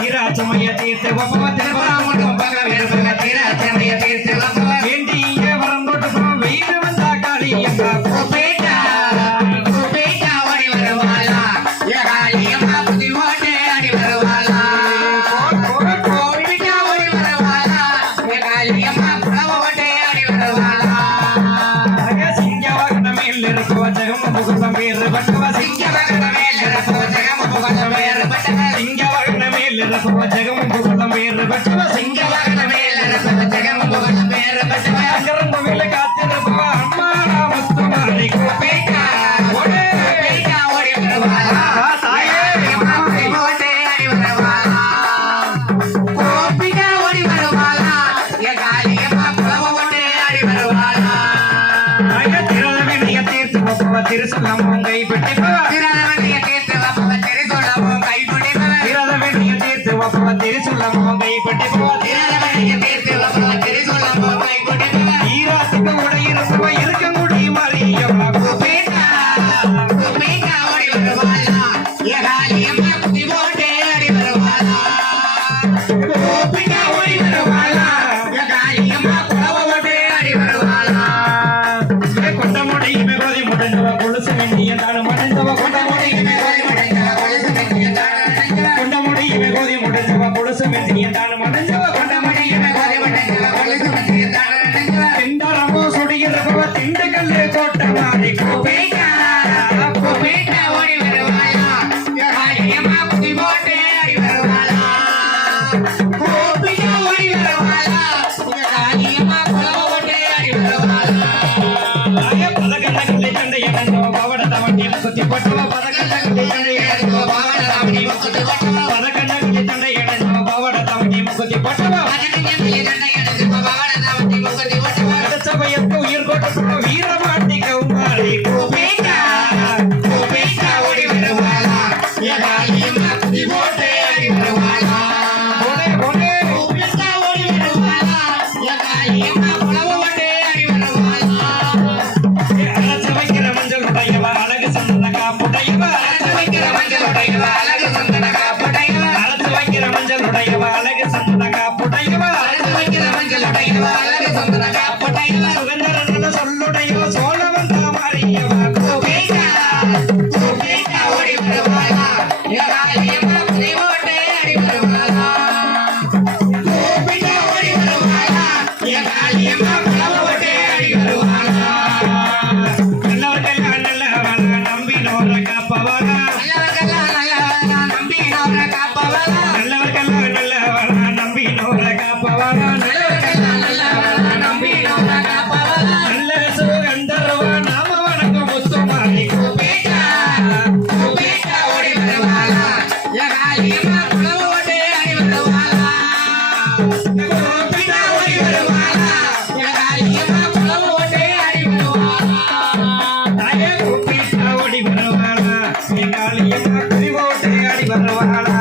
தீராச்சமய தீர்த்த ஒப்பவ திருபுரம் புகழ ஜெகமும் புகழும் வேறு பட்டுவ சிங்கவாகன கைப்பட்டி போதில் பேசுகிறவர்களுக்கு திண்டுக்கல் கோட்டை மாதிரி கோபேட்டா கோபேட்டா ஓடி வருவாயா ஏமா புதி போட்டு ஆடி வருவாளா? கோபியா ஓடி வருவாளா? ஏமா குளம் போட்டு ஆடி வருவாளா? பதக்கண்டக்குள்ளே பவட தவண்டியில் சுத்தி போட்டோம் பதக்கண்டக்குள்ளே பவட தவண்டியில் சுத்தி போட்டோம் பதக்கண்டக்குள்ளே பவட தவண்டியில் சுத்தி போட்டோம் Yeah. அறிவோசை அடி வருவாளா